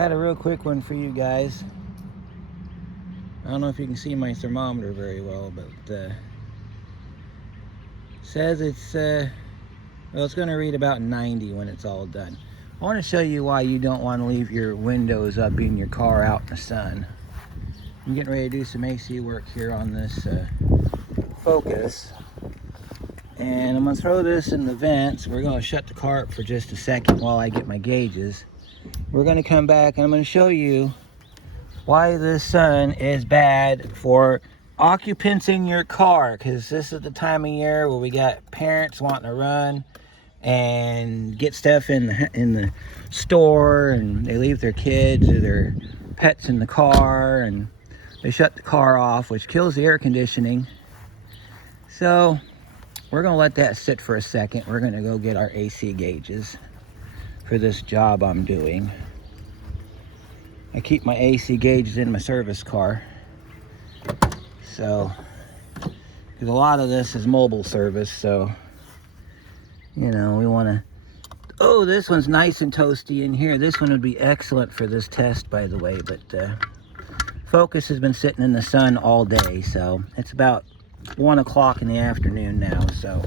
Got a real quick one for you guys. I don't know if you can see my thermometer very well, but says it's well, it's going to read about 90 when it's all done. I want to show you why you don't want to leave your windows up in your car out in the sun. I'm getting ready to do some AC work here on this Focus, and I'm going to throw this in the vents. We're going to shut the car up for just a second while I get my gauges. We're going to come back and I'm going to show you why the sun is bad for occupants in your car, because this is the time of year where we got parents wanting to run and get stuff in the store, and they leave their kids or their pets in the car and they shut the car off, which kills the air conditioning. So we're going to let that sit for a second. We're going to go get our AC gauges for this job I'm doing. I keep my AC gauges in my service car. So, because a lot of this is mobile service, so, you know, we want to... Oh, this one's nice and toasty in here. This one would be excellent for this test, by the way, but Focus has been sitting in the sun all day, so it's about 1 o'clock in the afternoon now, so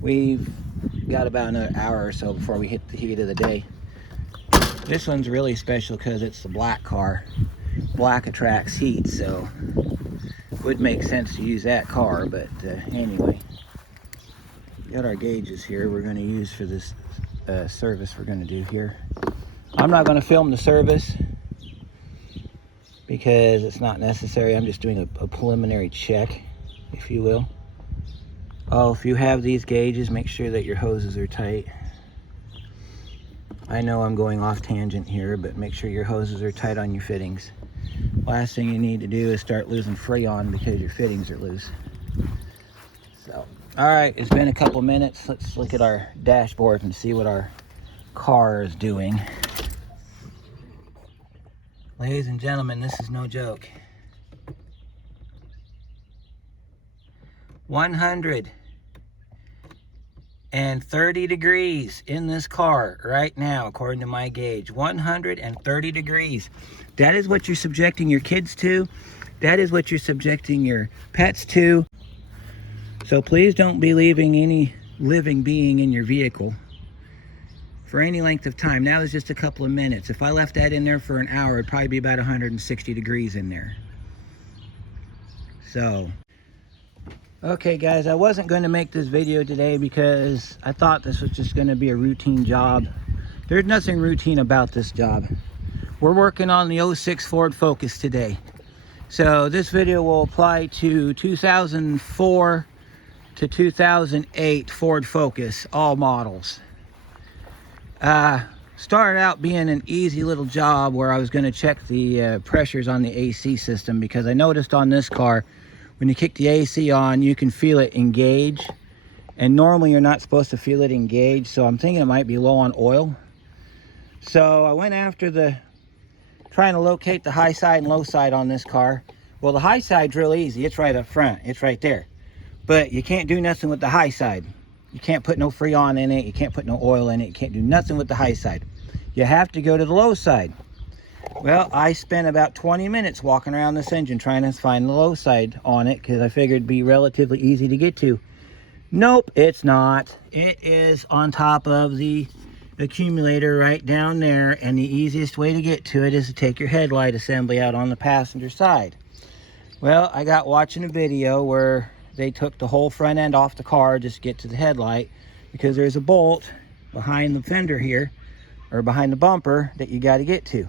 we've got about another hour or so before we hit the heat of the day. This one's really special because it's the black car. Black attracts heat, so it would make sense to use that car, but anyway. Got our gauges here we're going to use for this service we're going to do here. I'm not going to film the service because it's not necessary. I'm just doing a preliminary check, if you will. Oh, if you have these gauges, make sure that your hoses are tight. I know I'm going off tangent here, but make sure your hoses are tight on your fittings. Last thing you need to do is start losing freon because your fittings are loose. So, all right, it's been a couple minutes. Let's look at our dashboard and see what our car is doing. Ladies and gentlemen, this is no joke. 130 degrees in this car right now, according to my gauge. 130 degrees. That is what you're subjecting your kids to. That is what you're subjecting your pets to. So please don't be leaving any living being in your vehicle for any length of time. Now there's just a couple of minutes. If I left that in there for an hour, it'd probably be about 160 degrees in there. So, okay guys, I wasn't going to make this video today because I thought this was just going to be a routine job. There's nothing routine about this job. We're working on the 06 Ford Focus today. So this video will apply to 2004 to 2008 Ford Focus, all models. Started out being an easy little job where I was going to check the pressures on the AC system, because I noticed on this car, when you kick the AC on, you can feel it engage, and normally you're not supposed to feel it engage, so I'm thinking it might be low on oil. So I went after trying to locate the high side and low side on this car. Well, the high side's real easy. It's right up front. It's right there. But you can't do nothing with the high side. You can't put no Freon in it. You can't put no oil in it. You can't do nothing with the high side. You have to go to the low side. Well, I spent about 20 minutes walking around this engine trying to find the low side on it, because I figured it'd be relatively easy to get to. Nope, it's not. It is on top of the accumulator right down there, and the easiest way to get to it is to take your headlight assembly out on the passenger side. Well, I got watching a video where they took the whole front end off the car just to get to the headlight, because there's a bolt behind the fender here, or behind the bumper, that you got to get to.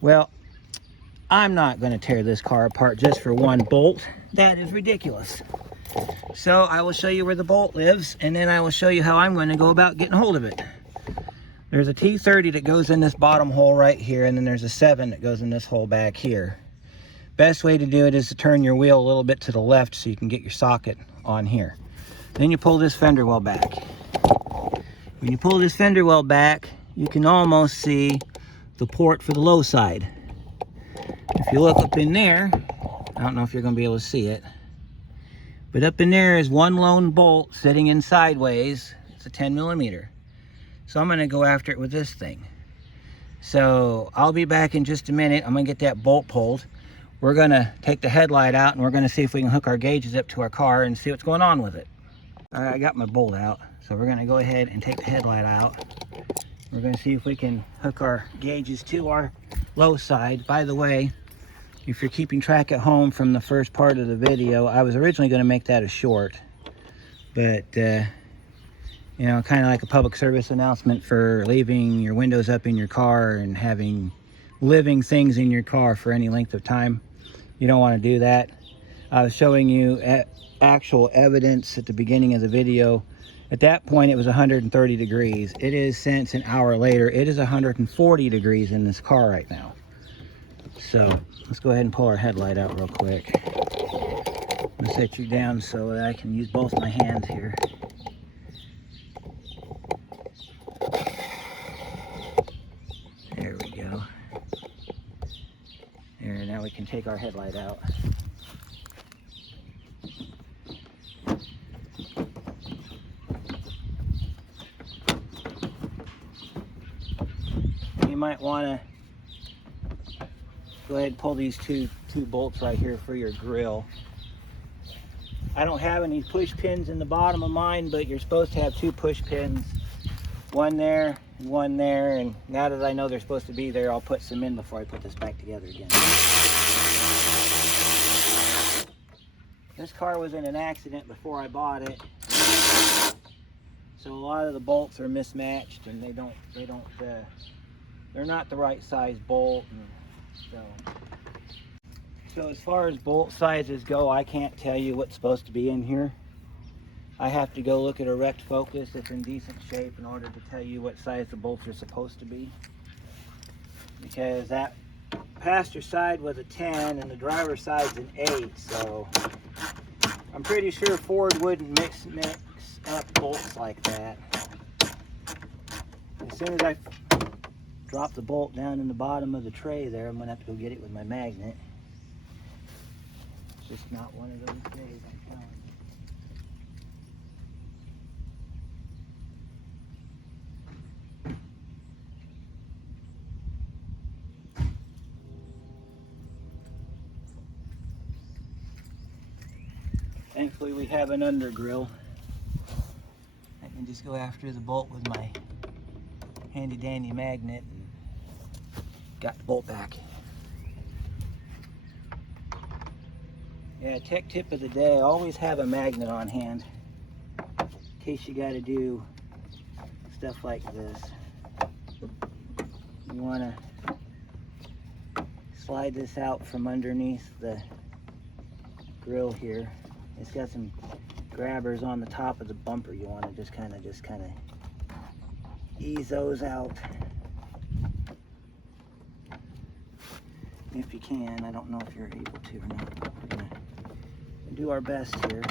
Well, I'm not going to tear this car apart just for one bolt. That is ridiculous. So I will show you where the bolt lives, and then I will show you how I'm going to go about getting hold of it. There's a T30 that goes in this bottom hole right here, and then there's a 7 that goes in this hole back here. Best way to do it is to turn your wheel a little bit to the left so you can get your socket on here. Then you pull this fender well back. When you pull this fender well back, you can almost see the port for the low side. If you look up in there, I don't know if you're going to be able to see it, but up in there is one lone bolt sitting in sideways. It's a 10 millimeter. So I'm going to go after it with this thing. So I'll be back in just a minute. I'm gonna get that bolt pulled. We're gonna take the headlight out and we're gonna see if we can hook our gauges up to our car and see what's going on with it. All right, I got my bolt out. So we're gonna go ahead and take the headlight out. We're gonna see if we can hook our gauges to our low side. By the way, if you're keeping track at home from the first part of the video, I was originally gonna make that a short, but you know, kind of like a public service announcement for leaving your windows up in your car and having living things in your car for any length of time. You don't want to do that. I was showing you actual evidence at the beginning of the video. At that point, it was 130 degrees. It is, since an hour later, it is 140 degrees in this car right now. So let's go ahead and pull our headlight out real quick. I'm gonna set you down so that I can use both my hands here. There we go. There, now we can take our headlight out. You might want to go ahead and pull these two bolts right here for your grill. I don't have any push pins in the bottom of mine, but you're supposed to have 2 push pins, one there and one there, and now that I know they're supposed to be there, I'll put some in before I put this back together again. This car was in an accident before I bought it, so a lot of the bolts are mismatched and they're not the right size bolt. So as far as bolt sizes go, I can't tell you what's supposed to be in here. I have to go look at a wrecked Focus that's in decent shape in order to tell you what size the bolts are supposed to be. Because that passenger side was a 10 and the driver's side's an 8, so I'm pretty sure Ford wouldn't mix up bolts like that. As soon as I drop the bolt down in the bottom of the tray there, I'm gonna have to go get it with my magnet. It's just not one of those days, I'm telling you. Thankfully we have an under grill. I can just go after the bolt with my handy dandy magnet and got the bolt back. Yeah, tech tip of the day, always have a magnet on hand in case you got to do stuff like this. You want to slide this out from underneath the grill here. It's got some grabbers on the top of the bumper. You want to just kind of ease those out if you can. I don't know if you're able to or not. We're gonna do our best here.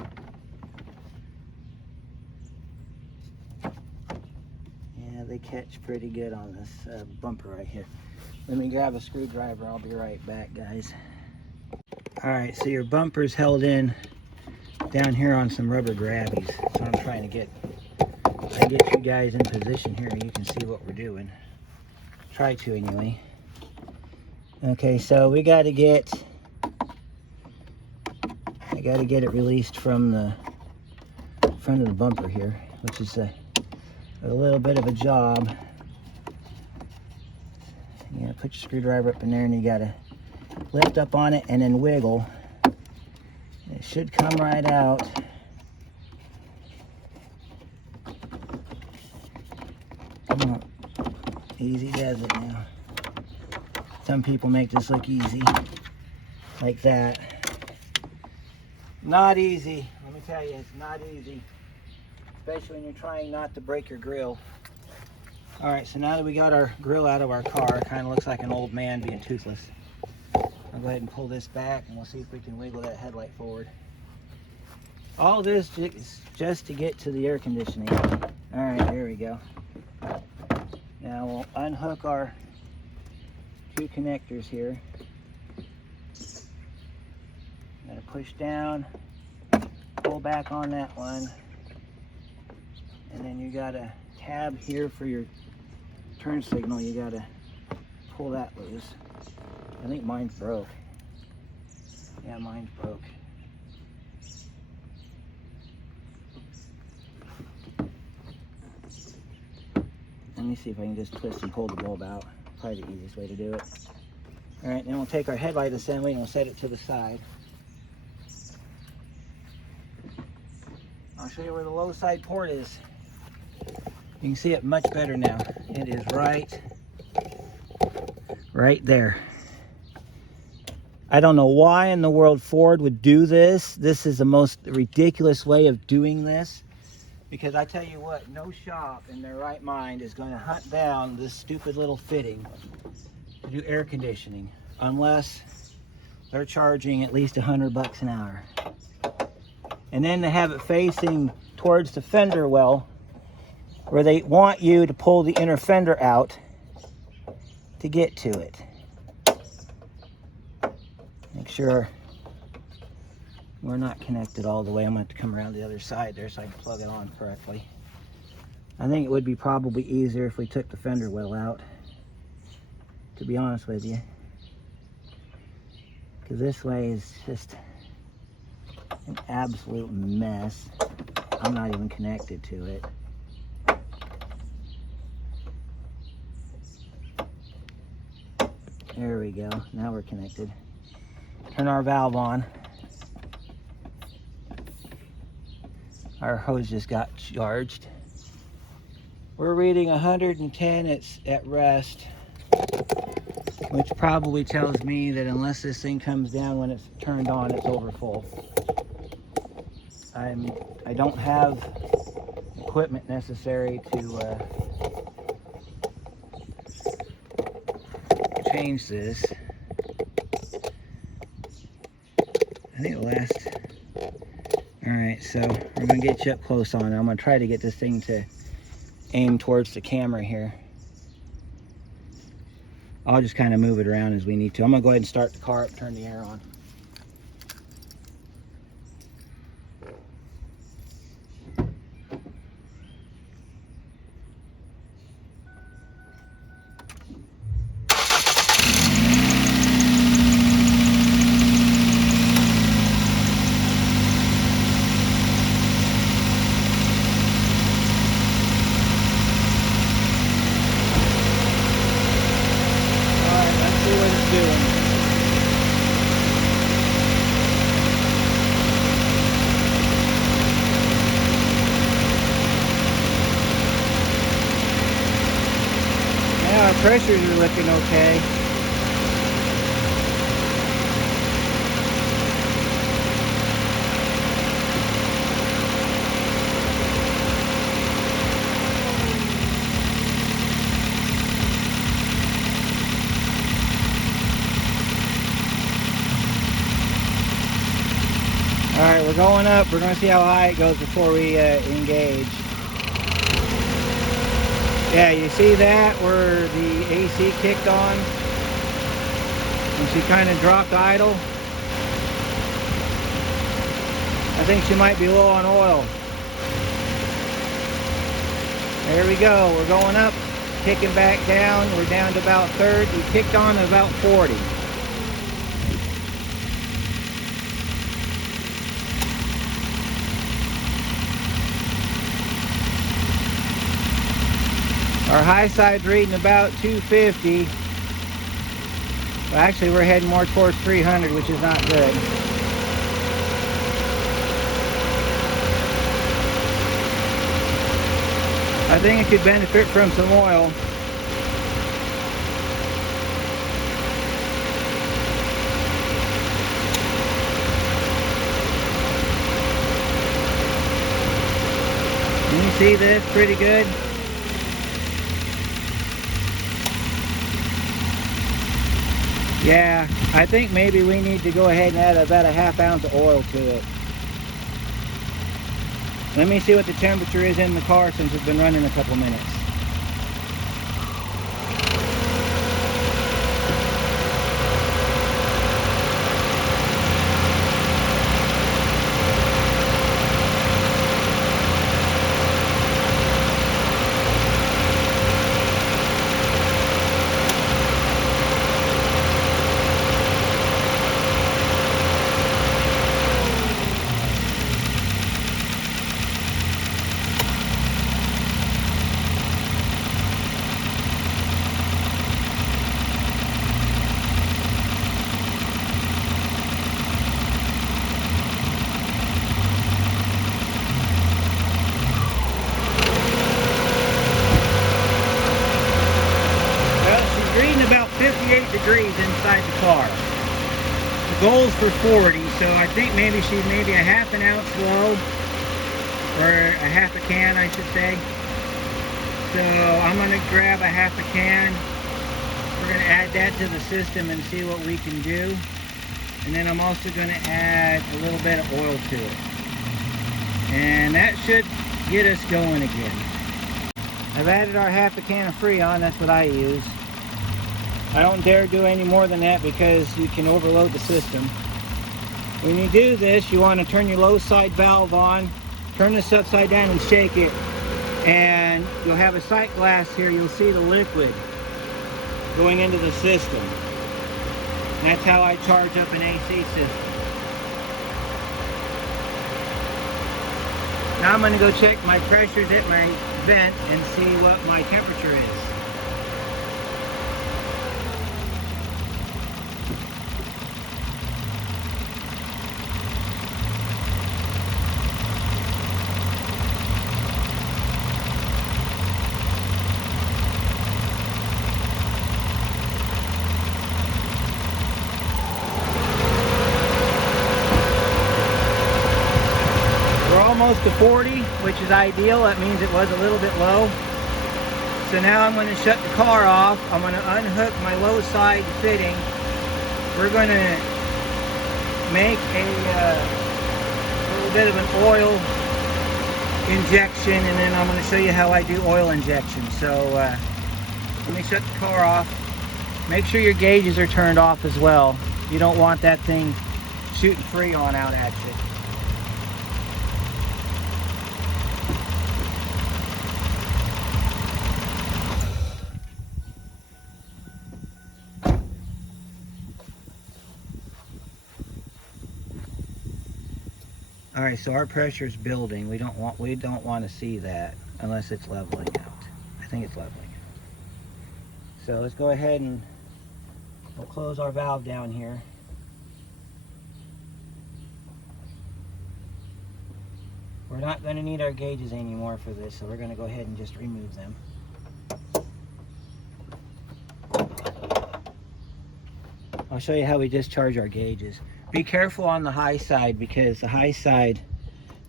Yeah, they catch pretty good on this bumper right here. Let me grab a screwdriver. I'll be right back, guys. All right, so your bumper's held in down here on some rubber grabbies. So I'm trying to get you guys in position here and you can see what we're doing. Try to anyway. Okay, so I got to get it released from the front of the bumper here, which is a little bit of a job. You gotta put your screwdriver up in there and you gotta lift up on it and then wiggle. It should come right out. Oh, easy does it now. Some people make this look easy, like that. Not easy, let me tell you, it's not easy. Especially when you're trying not to break your grill. All right, so now that we got our grill out of our car, it kind of looks like an old man being toothless. I'll go ahead and pull this back and we'll see if we can wiggle that headlight forward. All this is just to get to the air conditioning. All right, here we go. Now we'll unhook our 2 connectors here. Gotta push down, pull back on that one, and then you got a tab here for your turn signal. You gotta pull that loose. I think mine's broke. Yeah, mine's broke. Let me see if I can just twist and pull the bulb out. Probably the easiest way to do it. All right, then we'll take our headlight assembly and we'll set it to the side. I'll show you where the low side port is. You can see it much better now. It is right there. I don't know why in the world Ford would do this. This is the most ridiculous way of doing this. Because I tell you what, no shop in their right mind is going to hunt down this stupid little fitting to do air conditioning unless they're charging at least $100 an hour. And then to have it facing towards the fender well, where they want you to pull the inner fender out to get to it. Make sure we're not connected all the way. I'm going to have to come around the other side there so I can plug it on correctly. I think it would be probably easier if we took the fender well out, to be honest with you. Because this way is just an absolute mess. I'm not even connected to it. There we go. Now we're connected. Turn our valve on. Our hose just got charged. We're reading 110. It's at rest, which probably tells me that unless this thing comes down when it's turned on, it's over full. I don't have equipment necessary to change this. I think it'll last. All right, so we're gonna get you up close on it. I'm gonna try to get this thing to aim towards the camera here. I'll just kind of move it around as we need to. I'm gonna go ahead and start the car up, turn the air on. Our pressures are looking okay. All right, we're going up. We're going to see how high it goes before we engage. Yeah, you see that where the AC kicked on and she kind of dropped idle? I think she might be low on oil. There we go. We're going up, kicking back down. We're down to about 30. We kicked on at about 40. Our high side's reading about 250. Well, actually, we're heading more towards 300, which is not good. I think it could benefit from some oil. Can you see this pretty good? Yeah, I think maybe we need to go ahead and add about a ½ ounce of oil to it. Let me see what the temperature is in the car since it's been running a couple minutes. 58 degrees inside the car. The goal's for 40, so I think maybe she's maybe a half an ounce low, or a half a can, I should say. So I'm going to grab a half a can. We're going to add that to the system and see what we can do. And then I'm also going to add a little bit of oil to it. And that should get us going again. I've added our half a can of Freon, that's what I use. I don't dare do any more than that because you can overload the system. When you do this, you want to turn your low side valve on, turn this upside down and shake it, and you'll have a sight glass here. You'll see the liquid going into the system. And that's how I charge up an AC system. Now I'm going to go check my pressures at my vent and see what my temperature is. Almost to 40, which is ideal. That means it was a little bit low. So now I'm going to shut the car off. I'm going to unhook my low side fitting. We're going to make a little bit of an oil injection, and then I'm going to show you how I do oil injection. So let me shut the car off. Make sure your gauges are turned off as well. You don't want that thing shooting Freon out at you. All right, so our pressure is building. We don't want to see that unless it's leveling out. I think it's leveling out. So let's go ahead and we'll close our valve down here. We're not going to need our gauges anymore for this, so we're going to go ahead and just remove them. I'll show you how we discharge our gauges. Be careful on the high side, because the high side,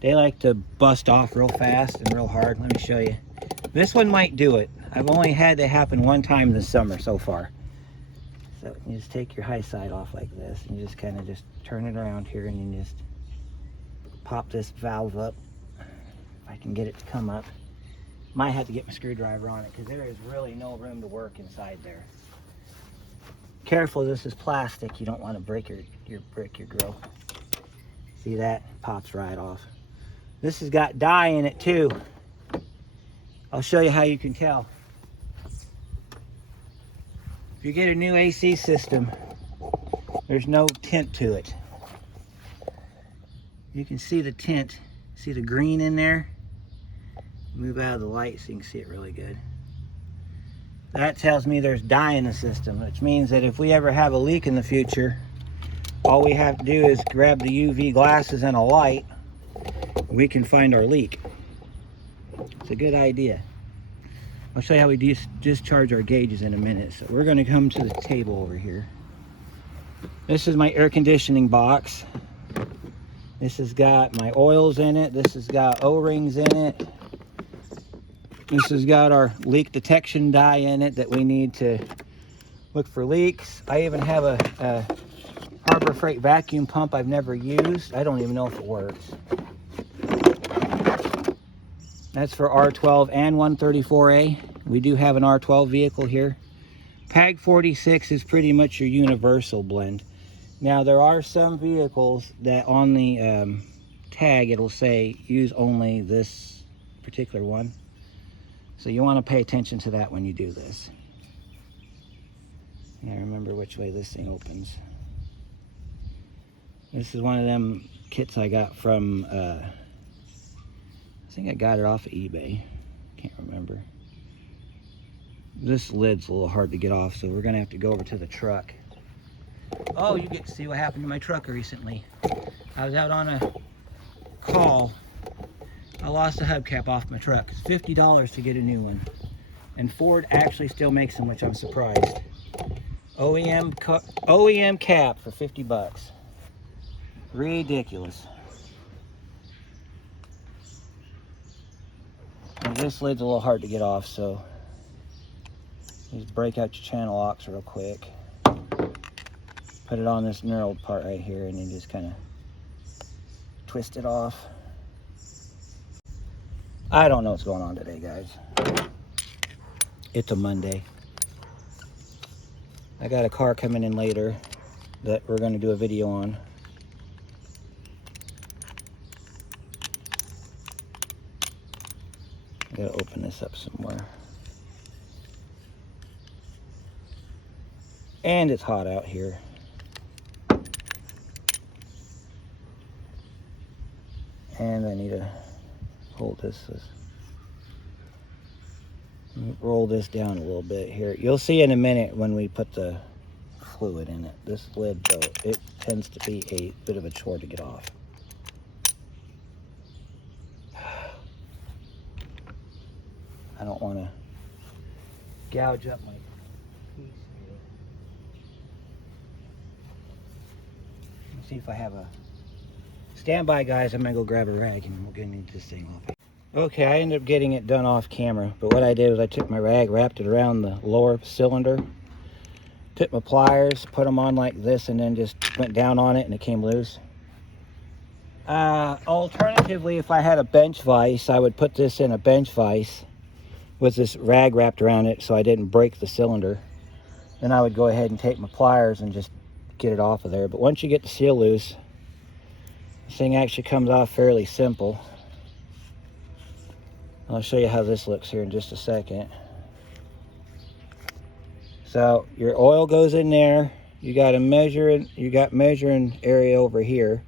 they like to bust off real fast and real hard. Let me show you. This one might do it. I've only had that happen one time this summer so far. So you just take your high side off like this, and you just kind of just turn it around here, and you just pop this valve up. If I can get it to come up. Might have to get my screwdriver on it, because there is really no room to work inside there. Careful, this is plastic. You don't want to break your grill. See that? Pops right off. This has got dye in it too. I'll show you how you can tell. If you get a new AC system, there's no tint to it. You can see the tint. See the green in there? Move out of the light so you can see it really good. That tells me there's dye in the system, which means that if we ever have a leak in the future, all we have to do is grab the UV glasses and a light, and we can find our leak. It's a good idea. I'll show you how we discharge our gauges in a minute. So we're going to come to the table over here. This is my air conditioning box. This has got my oils in it. This has got O-rings in it. This has got our leak detection dye in it that we need to look for leaks. I even have a Harbor Freight vacuum pump I've never used. I don't even know if it works. That's for R12 and 134A. We do have an R12 vehicle here. PAG 46 is pretty much your universal blend. Now there are some vehicles that on the tag it'll say use only this particular one. So you want to pay attention to that when you do this. Now remember which way this thing opens. This is one of them kits I got from, I think I got it off of eBay. Can't remember. This lid's a little hard to get off, so we're going to have to go over to the truck. Oh, you get to see what happened to my truck recently. I was out on a call. I lost a hubcap off my truck. It's $50 to get a new one. And Ford actually still makes them, which I'm surprised. OEM cap for 50 bucks. Ridiculous. And this lid's a little hard to get off, so just break out your channel locks real quick. Put it on this knurled part right here, and then just kind of twist it off. I don't know what's going on today, guys. It's a Monday. I got a car coming in later that we're going to do a video on. I gotta open this up somewhere. And it's hot out here. And I need to hold this. Roll this down a little bit here. You'll see in a minute when we put the fluid in it. This lid, though, it tends to be a bit of a chore to get off. I don't want to gouge up my piece here. Let's see if I have a... Stand by, guys. I'm going to go grab a rag and we're going to need this thing off. Okay, I ended up getting it done off camera, but what I did was I took my rag, wrapped it around the lower cylinder, took my pliers, put them on like this, and then just went down on it and it came loose. Alternatively, if I had a bench vise, I would put this in a bench vise with this rag wrapped around it so I didn't break the cylinder. Then I would go ahead and take my pliers and just get it off of there. But once you get the seal loose, this thing actually comes off fairly simple. I'll show you how this looks here in just a second. So your oil goes in there. You got measuring area over here.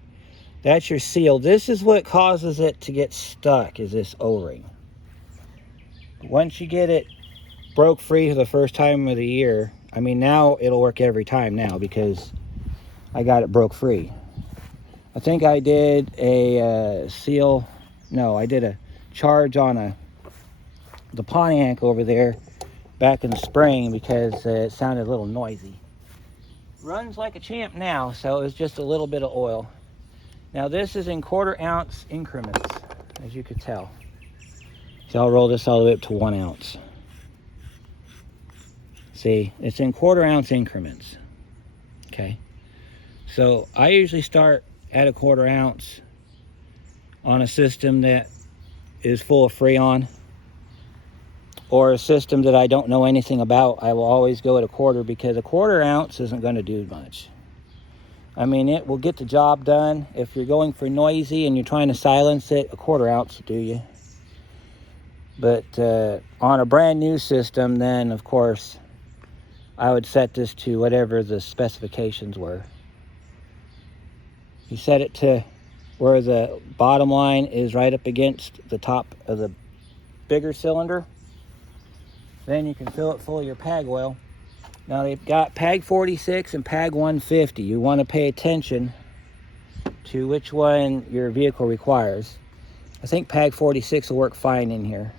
That's your seal. This is what causes it to get stuck, is this O-ring. Once you get it broke free for the first time of the year, I mean, now it'll work every time now because I got it broke free. I think I did a I did a charge on the Pontiac over there back in the spring because it sounded a little noisy. Runs like a champ now, so it's just a little bit of oil. Now this is in 1/4 ounce increments, as you could tell. So I'll roll this all the way up to 1 ounce. See, it's in 1/4 ounce increments. Okay, so I usually start at a 1/4 ounce on a system that is full of Freon, or a system that I don't know anything about. I will always go at a 1/4 because a 1/4 ounce isn't going to do much. I mean, it will get the job done. If you're going for noisy and you're trying to silence it, a 1/4 ounce will do you. But on a brand new system, then of course I would set this to whatever the specifications were. You set it to where the bottom line is right up against the top of the bigger cylinder. Then you can fill it full of your PAG oil. Now they've got PAG 46 and PAG 150. You want to pay attention to which one your vehicle requires. I think PAG 46 will work fine in here.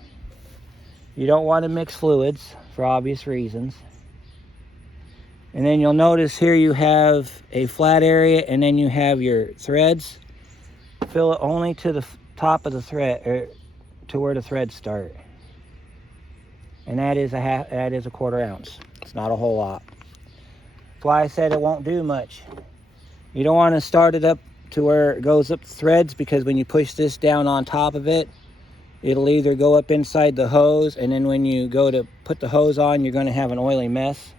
You don't want to mix fluids for obvious reasons. And then you'll notice here you have a flat area and then you have your threads. Fill it only to the top of the thread, or to where the threads start. And that is a 1/4 ounce. It's not a whole lot. That's why I said it won't do much. You don't want to start it up to where it goes up the threads, because when you push this down on top of it, it'll either go up inside the hose, and then when you go to put the hose on, you're going to have an oily mess,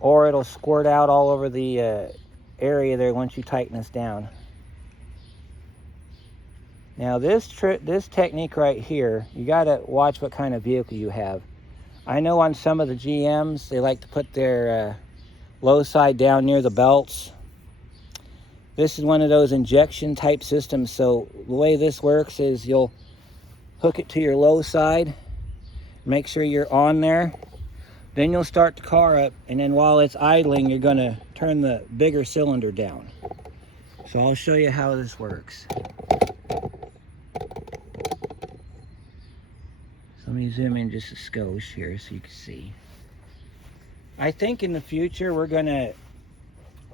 or it'll squirt out all over the area there once you tighten this down. Now this technique right here, you got to watch what kind of vehicle you have. I know on some of the GMs, they like to put their low side down near the belts. This is one of those injection type systems, so the way this works is you'll hook it to your low side, make sure you're on there, then you'll start the car up, and then while it's idling, you're going to turn the bigger cylinder down. So I'll show you how this works. Let me zoom in just a skosh here so you can see. I think in the future we're going to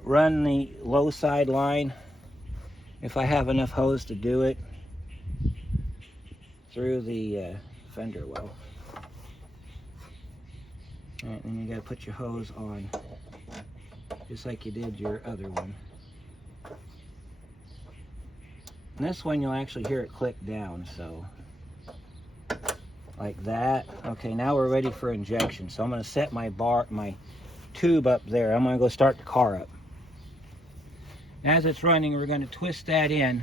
run the low side line, if I have enough hose to do it, through the fender well. Alright, then you got to put your hose on just like you did your other one. And this one you'll actually hear it click down, so like that. Okay, now we're ready for injection. So I'm going to set my tube up there. I'm going to go start the car up. As it's running, we're going to twist that in,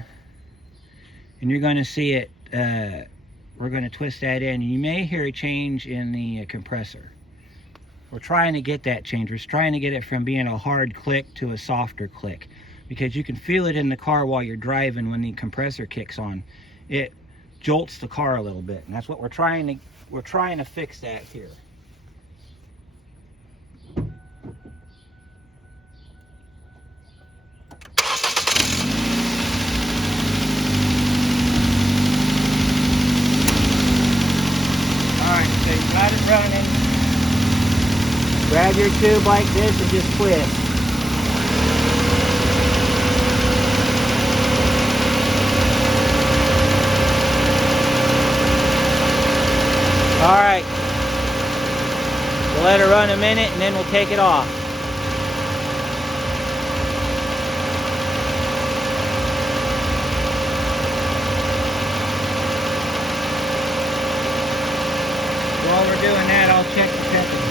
and you're going to see it. We're going to twist that in. You may hear a change in the compressor. We're trying to get that change. We're trying to get it from being a hard click to a softer click, because you can feel it in the car while you're driving. When the compressor kicks on, it jolts the car a little bit, and that's what we're trying to fix that here. Alright, so you got it running. Grab your tube like this and just twist. Alright, we'll let it run a minute and then we'll take it off. While we're doing that, I'll check the temperature.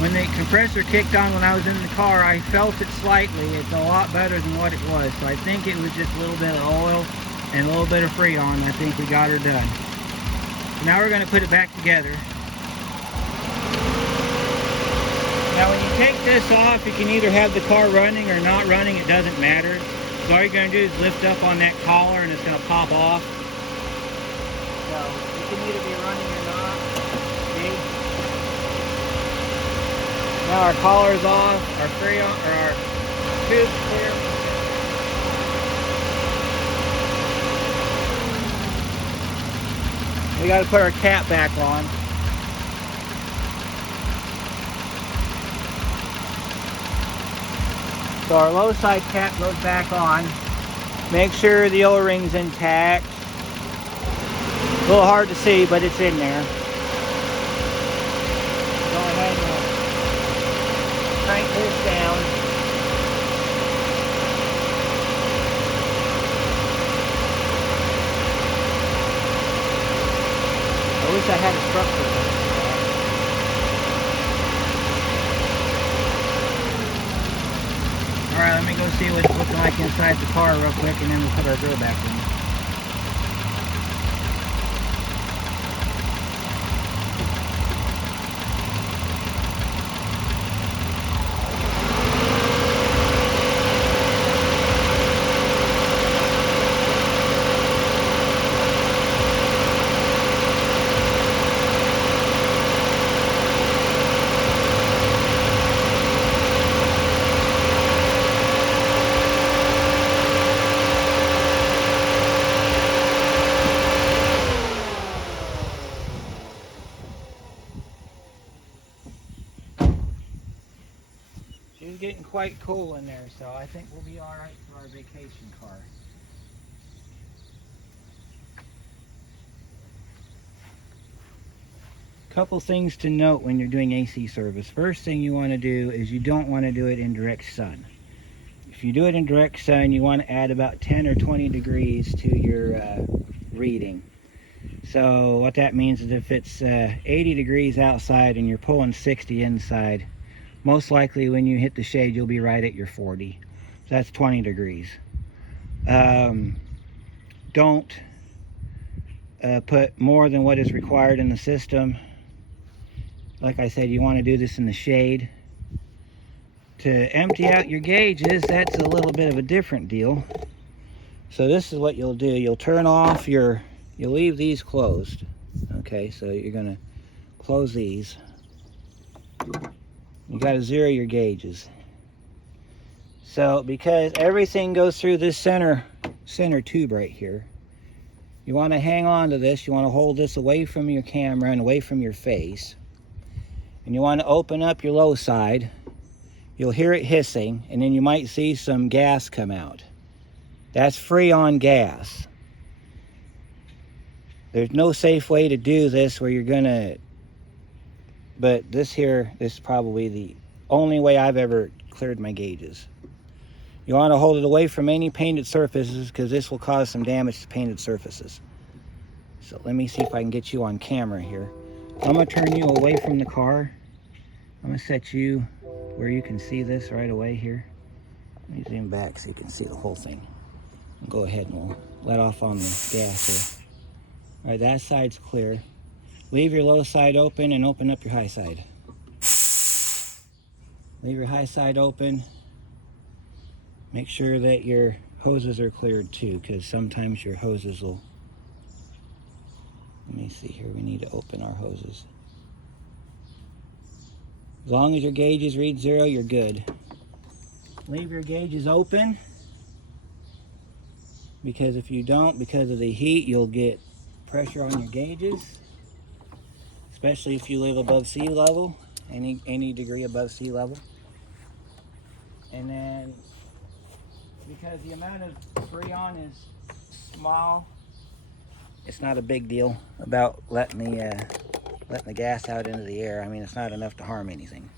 When the compressor kicked on when I was in the car, I felt it slightly. It's a lot better than what it was. So I think it was just a little bit of oil and a little bit of Freon. I think we got her done. So now we're going to put it back together. Now when you take this off, you can either have the car running or not running. It doesn't matter. So all you're going to do is lift up on that collar and it's going to pop off. So it can either be running or not. See? Now our collar's off, our Freon, or our tube's clear. We got to put our cap back on. So our low side cap goes back on. Make sure the O-ring's intact. A little hard to see, but it's in there. Go ahead and crank this down. I wish I had a structure. Alright, let me go see what it's looking like inside the car real quick, and then we'll put our grill back in. It's getting quite cool in there, so I think we'll be alright for our vacation car. Couple things to note when you're doing AC service. First thing you want to do is you don't want to do it in direct sun. If you do it in direct sun, you want to add about 10 or 20 degrees to your reading. So what that means is if it's 80 degrees outside and you're pulling 60 inside, most likely when you hit the shade you'll be right at your 40. So that's 20 degrees. Don't put more than what is required in the system. Like I said, you want to do this in the shade. To empty out your gauges, that's a little bit of a different deal. So this is what you'll do. You'll turn off you'll leave these closed. Okay, so you're gonna close these. You gotta zero your gauges. So because everything goes through this center tube right here, you want to hang on to this. You want to hold this away from your camera and away from your face. And you want to open up your low side. You'll hear it hissing, and then you might see some gas come out. That's Freon gas. There's no safe way to do this where you're gonna, but this is probably the only way I've ever cleared my gauges. You want to hold it away from any painted surfaces because this will cause some damage to painted surfaces. So let me see if I can get you on camera here. I'm going to turn you away from the car. I'm going to set you where you can see this right away here. Let me zoom back so you can see the whole thing. Go ahead and we'll let off on the gas here. All right, that side's clear. Leave your low side open and open up your high side. Leave your high side open. Make sure that your hoses are cleared too, because sometimes your hoses will... Let me see here, we need to open our hoses. As long as your gauges read 0, you're good. Leave your gauges open, because if you don't, because of the heat, you'll get pressure on your gauges, especially if you live above sea level, any degree above sea level. And then, because the amount of Freon is small, it's not a big deal about letting the gas out into the air. I mean, it's not enough to harm anything.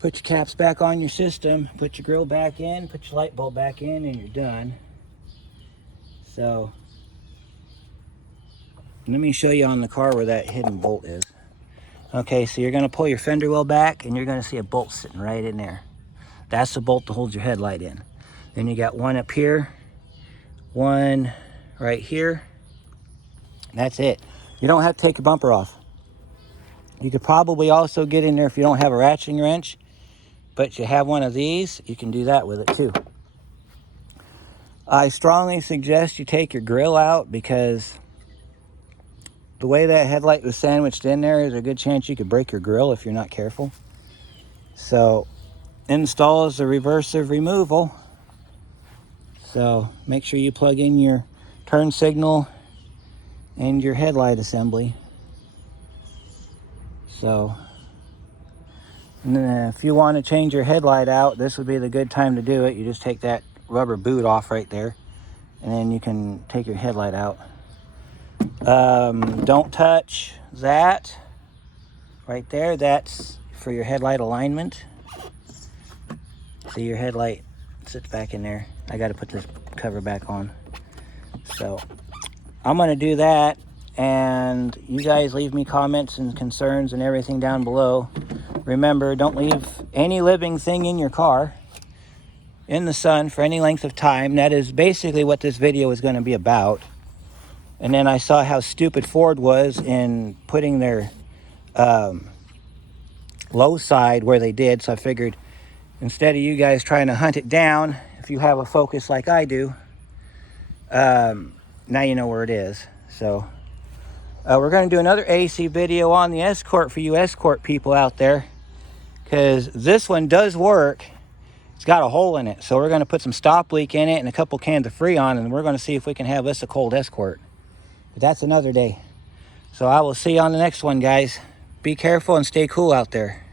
Put your caps back on your system, put your grill back in, put your light bulb back in, and you're done. So, let me show you on the car where that hidden bolt is. Okay, so you're going to pull your fender well back, and you're going to see a bolt sitting right in there. That's the bolt that holds your headlight in. Then you got one up here, one right here. That's it. You don't have to take your bumper off. You could probably also get in there if you don't have a ratcheting wrench, but you have one of these, you can do that with it too. I strongly suggest you take your grill out, because the way that headlight was sandwiched in there, there's a good chance you could break your grill if you're not careful. So install is the reverse of removal. So make sure you plug in your turn signal and your headlight assembly. So, and then if you want to change your headlight out, this would be the good time to do it. You just take that rubber boot off right there, and then you can take your headlight out. Don't touch that right there. That's for your headlight alignment. See, your headlight sits back in there. I got to put this cover back on. So I'm going to do that, and you guys leave me comments and concerns and everything down below. Remember, don't leave any living thing in your car in the sun for any length of time. That is basically what this video is going to be about. And then I saw how stupid Ford was in putting their low side where they did, so I figured instead of you guys trying to hunt it down, if you have a Focus like I do, now you know where it is. So we're going to do another AC video on the Escort for you Escort people out there, because this one does work. It's got a hole in it, so we're going to put some stop leak in it and a couple cans of Freon, and we're going to see if we can have this a cold Escort. But that's another day. So I will see you on the next one, guys. Be careful and stay cool out there.